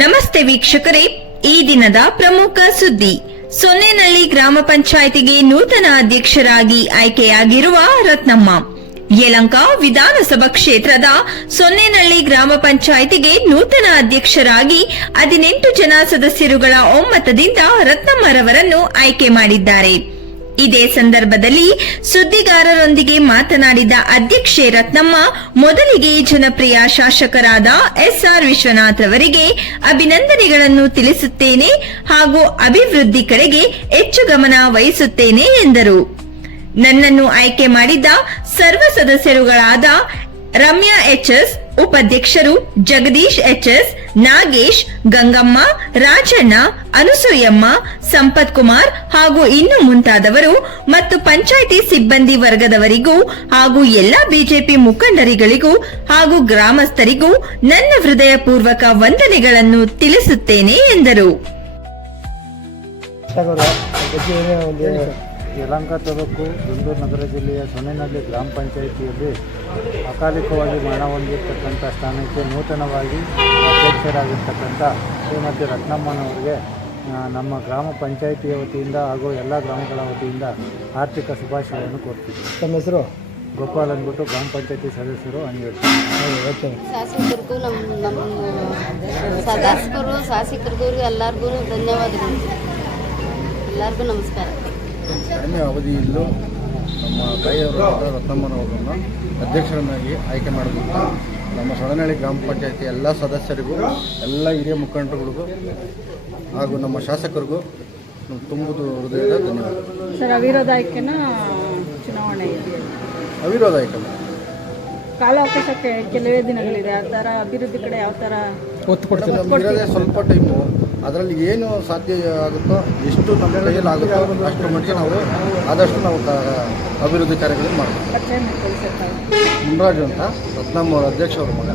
ನಮಸ್ತೆ ವೀಕ್ಷಕರೇ, ಈ ದಿನದ ಪ್ರಮುಖ ಸುದ್ದಿ. ಸೊನ್ನೆನಳ್ಳಿ ಗ್ರಾಮ ಪಂಚಾಯಿತಿಗೆ ನೂತನ ಅಧ್ಯಕ್ಷರಾಗಿ ಆಯ್ಕೆಯಾಗಿರುವ ರತ್ನಮ್ಮ. ಯಲಹಂಕ ವಿಧಾನಸಭಾ ಕ್ಷೇತ್ರದ ಸೊನ್ನೆನಳ್ಳಿ ಗ್ರಾಮ ಪಂಚಾಯಿತಿಗೆ ನೂತನ ಅಧ್ಯಕ್ಷರಾಗಿ 18 ಜನ ಸದಸ್ಯರುಗಳ ಒಮ್ಮತದಿಂದ ರತ್ನಮ್ಮರವರನ್ನು ಆಯ್ಕೆ ಮಾಡಿದ್ದಾರೆ. ಇದೇ ಸಂದರ್ಭದಲ್ಲಿ ಸುದ್ದಿಗಾರರೊಂದಿಗೆ ಮಾತನಾಡಿದ ಅಧ್ಯಕ್ಷೆ ರತ್ನಮ್ಮ, ಮೊದಲಿಗೆ ಜನಪ್ರಿಯ ಶಾಸಕರಾದ ಎಸ್ಆರ್ ವಿಶ್ವನಾಥ್ ಅವರಿಗೆ ಅಭಿನಂದನೆಗಳನ್ನು ತಿಳಿಸುತ್ತೇನೆ ಹಾಗೂ ಅಭಿವೃದ್ಧಿ ಕಡೆಗೆ ಹೆಚ್ಚು ಗಮನ ವಹಿಸುತ್ತೇನೆ ಎಂದರು. ನನ್ನನ್ನು ಆಯ್ಕೆ ಮಾಡಿದ್ದ ಸರ್ವ ಸದಸ್ಯರುಗಳಾದ ರಮ್ಯಾ ಎಚ್ಎಸ್, ಉಪಾಧ್ಯಕ್ಷರು ಜಗದೀಶ್ ಎಚ್ಎಸ್, ನಾಗೇಶ್, ಗಂಗಮ್ಮ, ರಾಜಣ್ಣ, ಅನುಸೂಯಮ್ಮ, ಸಂಪತ್ ಕುಮಾರ್ ಹಾಗೂ ಇನ್ನು ಮುಂತಾದವರು ಮತ್ತು ಪಂಚಾಯಿತಿ ಸಿಬ್ಬಂದಿ ವರ್ಗದವರಿಗೂ ಹಾಗೂ ಎಲ್ಲಾ ಬಿಜೆಪಿ ಮುಖಂಡರಿಗಳಿಗೂ ಹಾಗೂ ಗ್ರಾಮಸ್ಥರಿಗೂ ನನ್ನ ಹೃದಯಪೂರ್ವಕ ವಂದನೆಗಳನ್ನು ತಿಳಿಸುತ್ತೇನೆ ಎಂದರು. ಯಲಹಂಕ ತಾಲೂಕು ಬೆಂಗಳೂರು ನಗರ ಜಿಲ್ಲೆಯ ಸೊನ್ನೆನಳ್ಳಿ ಗ್ರಾಮ ಪಂಚಾಯಿತಿಯಲ್ಲಿ ಅಕಾಲಿಕವಾಗಿ ಮರಣ ಹೊಂದಿರತಕ್ಕಂಥ ಸ್ಥಾನಕ್ಕೆ ನೂತನವಾಗಿ ಅಧ್ಯಕ್ಷರಾಗಿರ್ತಕ್ಕಂಥ ಶ್ರೀಮತಿ ರತ್ನಮ್ಮನವರಿಗೆ ನಮ್ಮ ಗ್ರಾಮ ಪಂಚಾಯಿತಿಯ ವತಿಯಿಂದ ಹಾಗೂ ಎಲ್ಲ ಗ್ರಾಮಗಳ ವತಿಯಿಂದ ಆರ್ಥಿಕ ಶುಭಾಶಯವನ್ನು ಕೋರ್ತಿದ್ದೀವಿ. ತಮ್ಮ ಹೆಸರು? ಗೋಪಾಲ್ ಅಂದ್ಬಿಟ್ಟು ಗ್ರಾಮ ಪಂಚಾಯಿತಿ ಸದಸ್ಯರು ಅಂಗಡಿ. ಶಾಸಕರಿಗೂ ಎಲ್ಲರಿಗೂ ಧನ್ಯವಾದಗಳು. ಎಲ್ಲರಿಗೂ ನಮಸ್ಕಾರ. ಕಡಿಮೆ ಅವಧಿಯಲ್ಲೂ ನಮ್ಮ ತಾಯಿಯವರಾದ ರತ್ನಮ್ಮನವರನ್ನು ಅಧ್ಯಕ್ಷರನ್ನಾಗಿ ಆಯ್ಕೆ ಮಾಡಬೇಕು. ನಮ್ಮ ಸೊನ್ನೆನಳ್ಳಿ ಗ್ರಾಮ ಪಂಚಾಯತಿ ಎಲ್ಲ ಸದಸ್ಯರಿಗೂ, ಎಲ್ಲ ಹಿರಿಯ ಮುಖಂಡರಿಗೂ ಹಾಗೂ ನಮ್ಮ ಶಾಸಕರಿಗೂ ತುಂಬುವುದು ಹೃದಯದ ಧನ್ಯವಾದ. ಸರ್, ಅವಿರೋಧ ಆಯ್ಕೆನ ಚುನಾವಣೆ ಇದೆ. ಅವಿರೋಧ ಆಯ್ಕೆ ಕಾಲಾವಕಾಶಕ್ಕೆ ಕೆಲವೇ ದಿನಗಳಿದೆ. ಆ ಥರ ಅಭಿವೃದ್ಧಿ ಕಡೆ ಯಾವ ಥರ ಒತ್ತು ಕೊಡ್ತೀವಿ? ಸ್ವಲ್ಪ ಟೈಮು, ಅದರಲ್ಲಿ ಏನು ಸಾಧ್ಯ ಆಗುತ್ತೋ, ಎಷ್ಟು ನಮ್ಮ ಕೈಯಲ್ಲಿ ಆಗುತ್ತೋ ಅಷ್ಟು ಮಟ್ಟಿಗೆ ನಾವು ಆದಷ್ಟು ನಾವು ಅಭಿವೃದ್ಧಿ ಕಾರ್ಯಗಳನ್ನು ಮಾಡ್ತೀವಿ. ಪರಿಚಯ ಮಾಡ್ಕೊಳ್ಳಿ ಸರ್. ಮುನ್ರಾಜು ಅಂತ ರತ್ನಮ್ಮ ಅವರ ಅಧ್ಯಕ್ಷ ಅವ್ರ ಮಗ.